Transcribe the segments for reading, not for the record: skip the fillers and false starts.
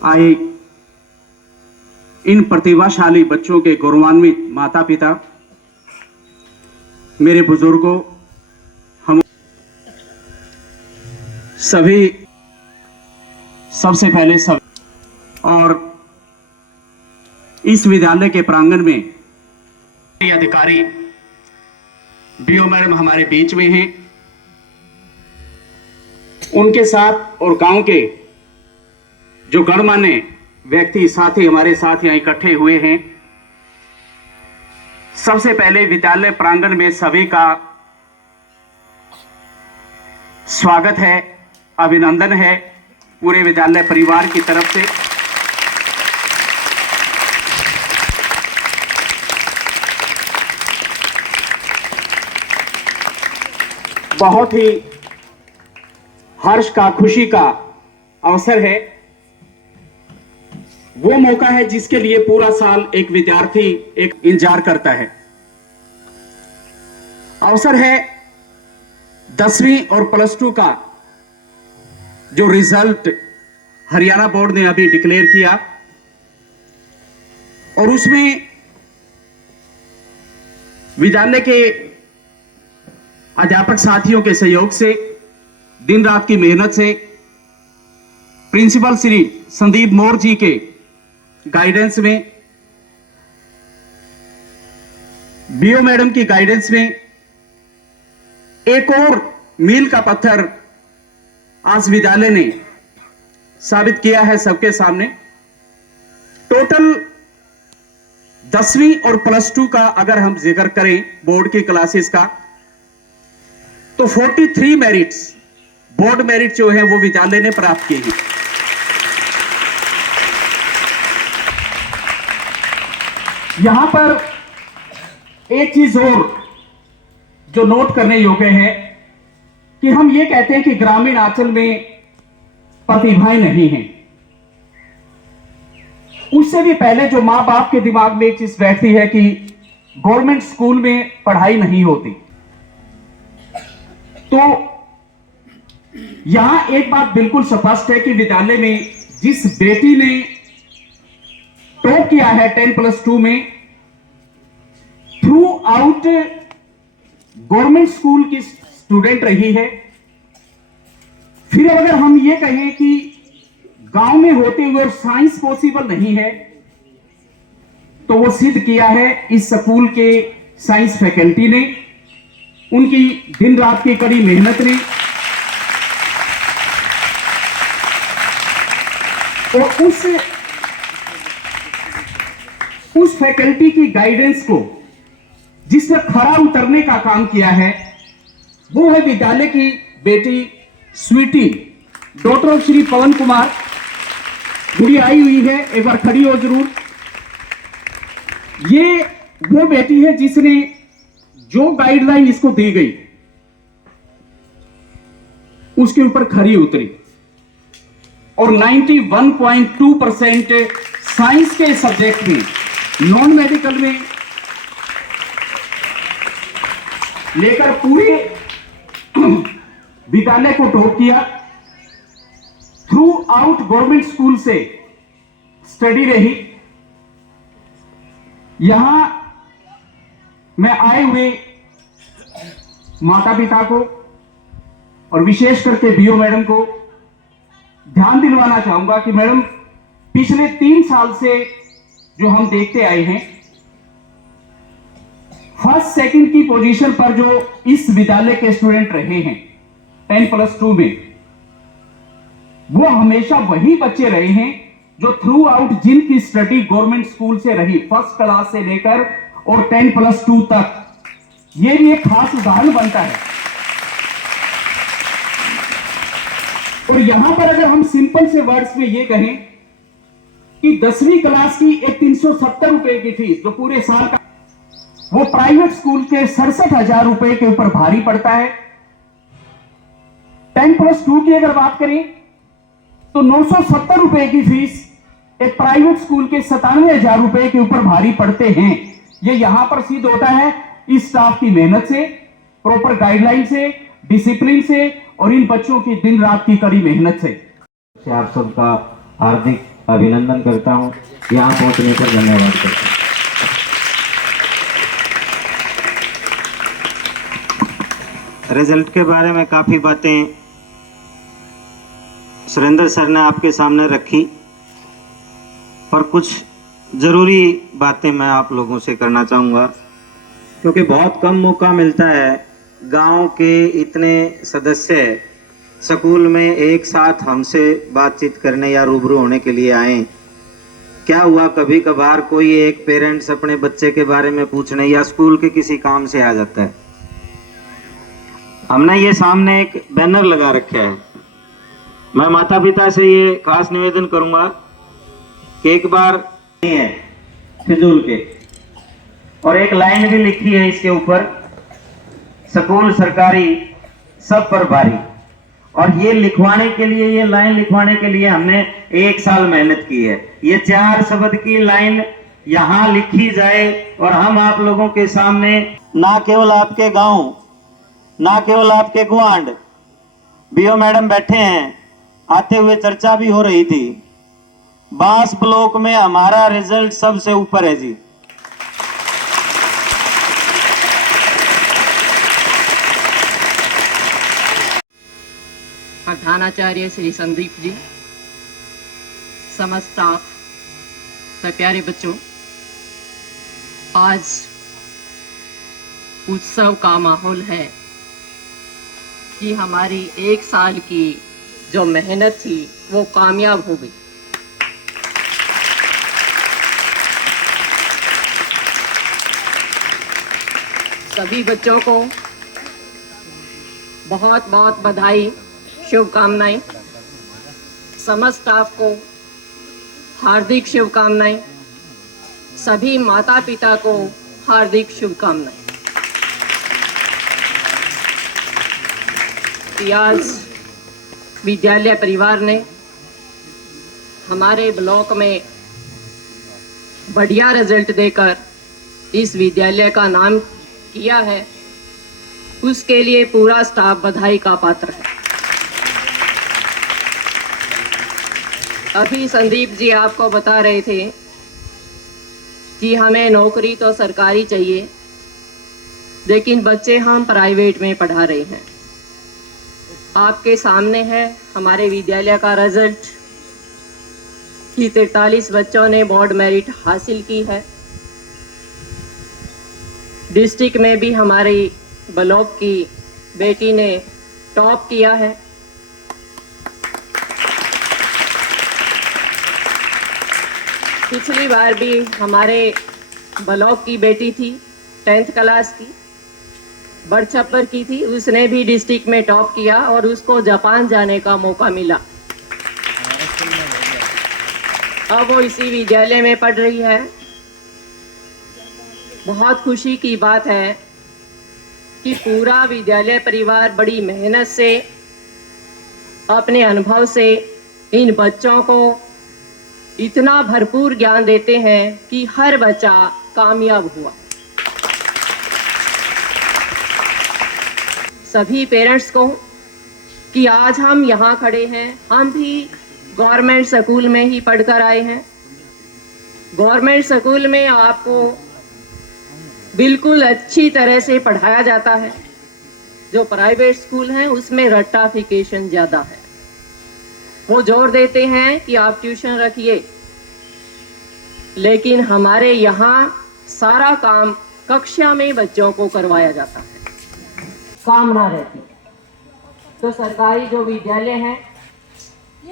आए इन प्रतिभाशाली बच्चों के गौरवान्वित माता पिता, मेरे बुजुर्गों, हम सभी, सबसे पहले सब और इस विद्यालय के प्रांगण में अधिकारी बीओ मैडम हमारे बीच में हैं, उनके साथ और गांव के जो गणमान्य व्यक्ति साथी हमारे साथ यहां इकट्ठे हुए हैं। सबसे पहले विद्यालय प्रांगण में सभी का स्वागत है, अभिनंदन है पूरे विद्यालय परिवार की तरफ से। बहुत ही हर्ष का, खुशी का अवसर है, वो मौका है जिसके लिए पूरा साल एक विद्यार्थी एक इंतजार करता है। अवसर है 10वीं और +2 का जो रिजल्ट हरियाणा बोर्ड ने अभी डिक्लेयर किया, और उसमें विद्यालय के अध्यापक साथियों के सहयोग से, दिन रात की मेहनत से, प्रिंसिपल श्री संदीप मोर जी के गाइडेंस में, बीओ मैडम की गाइडेंस में एक और मील का पत्थर आज विद्यालय ने साबित किया है सबके सामने। टोटल 10वीं और +2 का अगर हम जिक्र करें बोर्ड की क्लासेस का, तो 43 मेरिट्स, बोर्ड मेरिट जो है वो विद्यालय ने प्राप्त किए हैं। यहां पर एक चीज और जो नोट करने योग्य है कि हम ये कहते हैं कि ग्रामीण अंचल में प्रतिभाएं नहीं हैं। उससे भी पहले जो मां बाप के दिमाग में एक चीज बैठती है कि गवर्नमेंट स्कूल में पढ़ाई नहीं होती, तो यहां एक बात बिल्कुल स्पष्ट है कि विद्यालय में जिस बेटी ने टॉप किया है 10+2 में, थ्रू आउट गवर्नमेंट स्कूल की स्टूडेंट रही है। फिर अगर हम ये कहें कि गांव में होते हुए साइंस पॉसिबल नहीं है, तो वो सिद्ध किया है इस स्कूल के साइंस फैकल्टी ने, उनकी दिन रात की कड़ी मेहनत ने, और उस फैकल्टी की गाइडेंस को जिसने खरा उतरने का काम किया है, वो है विद्यालय की बेटी स्वीटी, डॉटर ऑफ श्री पवन कुमार। गुड़ी आई हुई है, एक बार खड़ी हो जरूर। ये वो बेटी है जिसने जो गाइडलाइन इसको दी गई उसके ऊपर खरी उतरी, और 91.2% साइंस के सब्जेक्ट में, नॉन मेडिकल में लेकर पूरे विद्यालय को टॉप किया। थ्रू आउट गवर्नमेंट स्कूल से स्टडी रही। यहां मैं आए हुए माता पिता को और विशेष करके बीओ मैडम को ध्यान दिलवाना चाहूंगा कि मैडम, पिछले 3 साल से जो हम देखते आए हैं, फर्स्ट सेकंड की पोजीशन पर जो इस विद्यालय के स्टूडेंट रहे हैं 10+2 में, वो हमेशा वही बच्चे रहे हैं जो थ्रू आउट जिनकी स्टडी गवर्नमेंट स्कूल से रही, फर्स्ट क्लास से लेकर और 10+2 तक। ये भी एक खास उदाहरण बनता है। और यहां पर अगर हम सिंपल से वर्ड्स में ये कहें कि 10वीं क्लास की एक 370 रुपए की फीस जो पूरे साल का, वो प्राइवेट स्कूल के 67,000 रुपए के ऊपर भारी पड़ता है। 10+2 की अगर बात करें तो 970 रुपए की फीस एक प्राइवेट स्कूल के 97,000 रुपए के ऊपर भारी पड़ते हैं। ये यहां पर सिद्ध होता है इस स्टाफ की मेहनत से, प्रॉपर गाइडलाइन से, डिसिप्लिन से और इन बच्चों की दिन रात की कड़ी मेहनत से। आप सबका हार्दिक अभिनंदन करता हूँ, यहाँ पहुँचने पर धन्यवाद करता हूँ। रिजल्ट के बारे में काफ़ी बातें सुरेंद्र सर ने आपके सामने रखी, पर कुछ ज़रूरी बातें मैं आप लोगों से करना चाहूँगा, क्योंकि बहुत कम मौका मिलता है गांव के इतने सदस्य स्कूल में एक साथ हमसे बातचीत करने या रूबरू होने के लिए आए। क्या हुआ, कभी कभार कोई एक पेरेंट्स अपने बच्चे के बारे में पूछने या स्कूल के किसी काम से आ जाता है। हमने ये सामने एक बैनर लगा रखा है। मैं माता पिता से ये खास निवेदन करूंगा कि एक बार नहीं है फिजूल के, और एक लाइन भी लिखी है इसके ऊपर, स्कूल सरकारी सब पर भारी। और ये लिखवाने के लिए, ये लाइन लिखवाने के लिए हमने 1 साल मेहनत की है। ये 4 शब्द की लाइन यहाँ लिखी जाए और हम आप लोगों के सामने, ना केवल आपके गांव, ना केवल आपके गुआंढ, बीओ मैडम बैठे हैं, आते हुए चर्चा भी हो रही थी, बांस ब्लॉक में हमारा रिजल्ट सबसे ऊपर है जी। प्रधानाचार्य श्री संदीप जी, समस्त स्टाफ, तो प्यारे बच्चों, आज उत्सव का माहौल है कि हमारी 1 साल की जो मेहनत थी वो कामयाब हो गई। सभी बच्चों को बहुत बहुत बधाई, शुभकामनाएं। समस्त स्टाफ को हार्दिक शुभकामनाएं। सभी माता पिता को हार्दिक शुभकामनाएं। आज विद्यालय परिवार ने हमारे ब्लॉक में बढ़िया रिजल्ट देकर इस विद्यालय का नाम किया है, उसके लिए पूरा स्टाफ बधाई का पात्र है। अभी संदीप जी आपको बता रहे थे कि हमें नौकरी तो सरकारी चाहिए, लेकिन बच्चे हम प्राइवेट में पढ़ा रहे हैं। आपके सामने है हमारे विद्यालय का रिजल्ट कि 43 बच्चों ने बोर्ड मेरिट हासिल की है। डिस्ट्रिक्ट में भी हमारी ब्लॉक की बेटी ने टॉप किया है। पिछली बार भी हमारे ब्लॉक की बेटी थी, 10th क्लास की, बड़छप्पर की थी, उसने भी डिस्ट्रिक्ट में टॉप किया और उसको जापान जाने का मौका मिला। अब वो इसी विद्यालय में पढ़ रही है। बहुत खुशी की बात है कि पूरा विद्यालय परिवार बड़ी मेहनत से, अपने अनुभव से इन बच्चों को इतना भरपूर ज्ञान देते हैं कि हर बच्चा कामयाब हुआ। सभी पेरेंट्स को कि आज हम यहाँ खड़े हैं, हम भी गवर्नमेंट स्कूल में ही पढ़कर आए हैं। गवर्नमेंट स्कूल में आपको बिल्कुल अच्छी तरह से पढ़ाया जाता है। जो प्राइवेट स्कूल हैं उसमें रट्टाफिकेशन ज़्यादा है। वो जोर देते हैं कि आप ट्यूशन रखिए, लेकिन हमारे यहाँ सारा काम कक्षा में बच्चों को करवाया जाता है, काम ना रहती। तो सरकारी जो विद्यालय हैं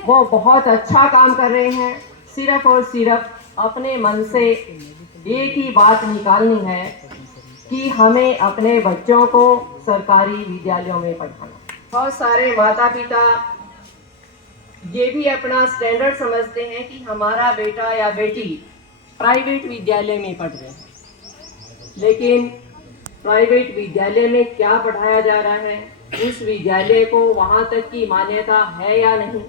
वो बहुत अच्छा काम कर रहे हैं। सिर्फ और सिर्फ अपने मन से एक ही बात निकालनी है कि हमें अपने बच्चों को सरकारी विद्यालयों में पढ़ाना। बहुत सारे माता पिता ये भी अपना स्टैंडर्ड समझते हैं कि हमारा बेटा या बेटी प्राइवेट विद्यालय में पढ़ रहे हैं, लेकिन प्राइवेट विद्यालय में क्या पढ़ाया जा रहा है, उस विद्यालय को वहाँ तक की मान्यता है या नहीं।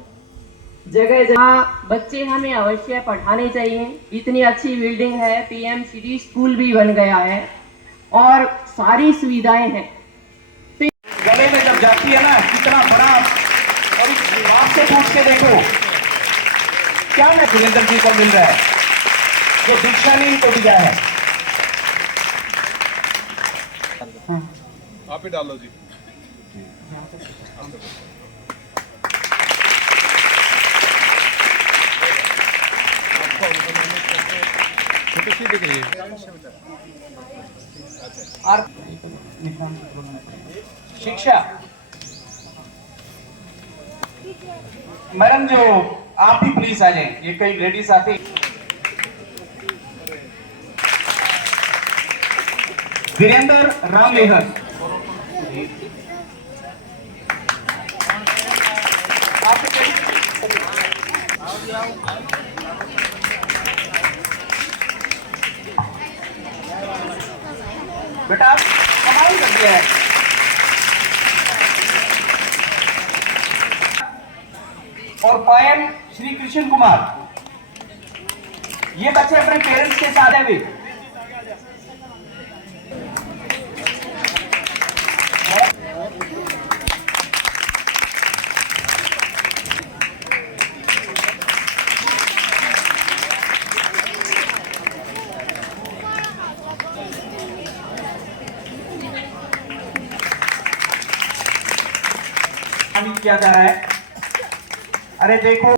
जगह जहाँ बच्चे हमें अवश्य पढ़ाने चाहिए। इतनी अच्छी बिल्डिंग है, पीएम सिटी स्कूल भी बन गया है और सारी सुविधाएं हैं। गले में जब जाती है ना, कितना बड़ा, और इस बात से पूछ के देखो क्या मैं सुरेंद्र जी को मिल रहा है जो दीक्षा ने इनको दिया है। आप ही डालो जी। और शिक्षा मैडम जो आप ही प्लीज आ जाएं, ये कई लेडीज आते। वीरेंद्र राम मेहर बेटा कमाल कर दिया है। और पायल श्री कृष्ण कुमार, ये बच्चे अपने पेरेंट्स के साथ है भी। किया जा रहा है। अरे देखो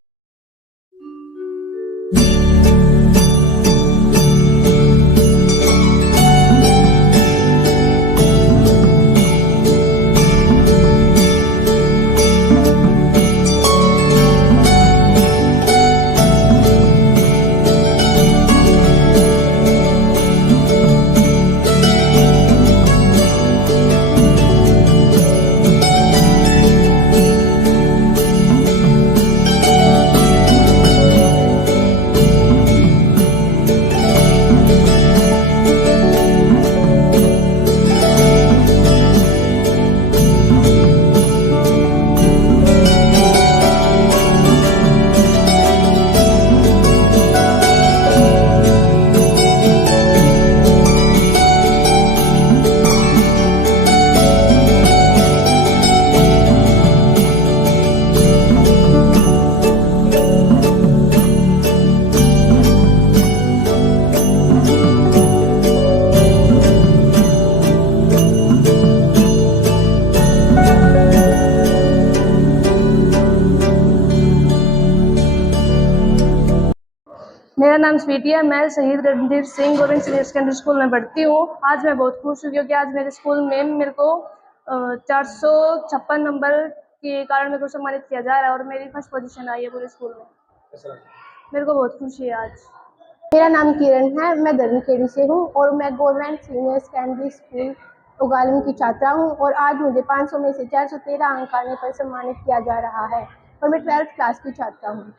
मेरा नाम स्वीटी है। मैं शहीद Randhir Singh government senior secondary school में पढ़ती हूँ। आज मैं बहुत खुश हूँ क्योंकि आज मेरे स्कूल में मेरे को 456 नंबर के कारण मेरे को सम्मानित किया जा रहा है और मेरी फर्स्ट पोजीशन आई है पूरे स्कूल में। मेरे को बहुत खुशी है आज। मेरा नाम किरण है, मैं धर्मखेड़ी से हूँ और मैं गवर्नमेंट सीनियर सेकेंडरी स्कूल उगालन की छात्रा हूँ और आज मुझे 500 में से 413 अंक आने पर सम्मानित किया जा रहा है और मैं 12th क्लास की छात्रा हूँ।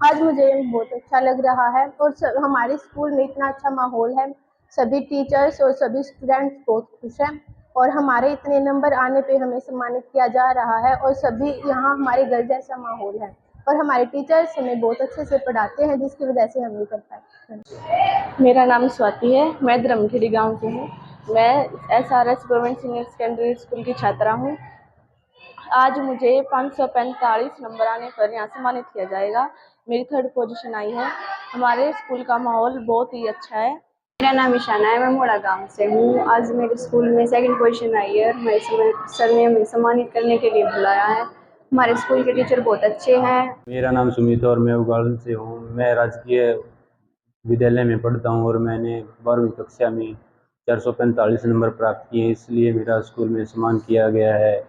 आज मुझे बहुत अच्छा लग रहा है और हमारे स्कूल में इतना अच्छा माहौल है, सभी टीचर्स और सभी स्टूडेंट्स बहुत खुश हैं और हमारे इतने नंबर आने पे हमें सम्मानित किया जा रहा है और सभी यहाँ हमारे घर जैसा माहौल है और हमारे टीचर्स हमें बहुत अच्छे से पढ़ाते हैं जिसकी वजह से हम ये कर पाए। मेरा नाम स्वाति है, मैं धर्मखेड़ी गांव से हूँ। मैं SRS government senior secondary school की छात्रा हूँ। आज मुझे 545 नंबर आने पर यहाँ सम्मानित किया जाएगा। मेरी 3rd पोजीशन आई है। हमारे स्कूल का माहौल बहुत ही अच्छा है। मेरा नाम ईशाना है, मैं मोड़ा गांव से हूँ। आज मेरे स्कूल में 2nd पोजीशन आई है। मेरे सर ने हमें सम्मानित करने के लिए बुलाया है। हमारे स्कूल के टीचर बहुत अच्छे हैं। मेरा नाम सुमित और मैं उगाड़न से हूँ। मैं राजकीय विद्यालय में पढ़ता हूँ और मैंने 12वीं कक्षा में 445 नंबर प्राप्त किए, इसलिए मेरा स्कूल में सम्मान किया गया है।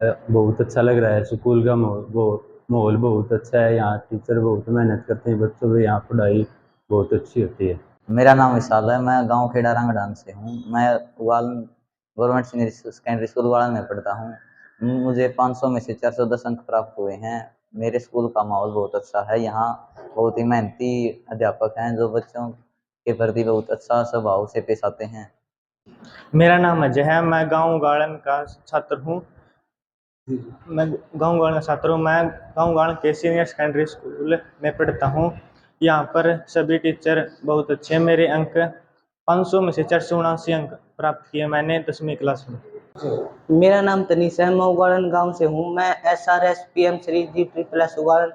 बहुत अच्छा लग रहा है। स्कूल का माहौल बहुत अच्छा है। यहाँ टीचर बहुत मेहनत करते हैं, बच्चों पर यहाँ पढ़ाई बहुत अच्छी होती है। मेरा नाम विशाल है, मैं गांव खेड़ा रंगडान से हूँ। मैं उगालन गवर्नमेंट सीनियर सेकेंडरी स्कूल उगालन में पढ़ता हूँ। मुझे 500 में से 410 अंक प्राप्त हुए हैं। मेरे स्कूल का माहौल बहुत अच्छा है। यहाँ बहुत ही मेहनती अध्यापक हैं जो बच्चों के प्रति बहुत अच्छा स्वभाव से पेश आते हैं। मेरा नाम अजय है, मैं गांव उगाड़न का छात्र हूँ। मैं गांव उगाड़न के सीनियर सेकेंडरी स्कूल में पढ़ता हूँ। यहाँ पर सभी टीचर बहुत अच्छे हैं। मेरे अंक 500 में से 479 अंक प्राप्त किए मैंने 10वीं क्लास में। मेरा नाम तनीश है, मैं उगाड़न गांव से हूँ। मैं SRS PM श्री जी ट्रिपल एस उगाड़न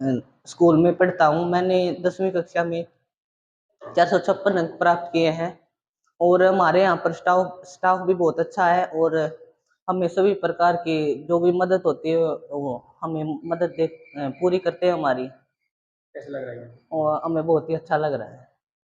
स्कूल में पढ़ता हूँ। मैंने 10वीं कक्षा में 456 अंक प्राप्त किए हैं और हमारे यहाँ पर स्टाफ भी बहुत अच्छा है और हमें सभी प्रकार की जो भी मदद होती है वो हमें मदद पूरी करते हैं हमारी। कैसा लग रहा है? और हमें बहुत ही अच्छा लग रहा है।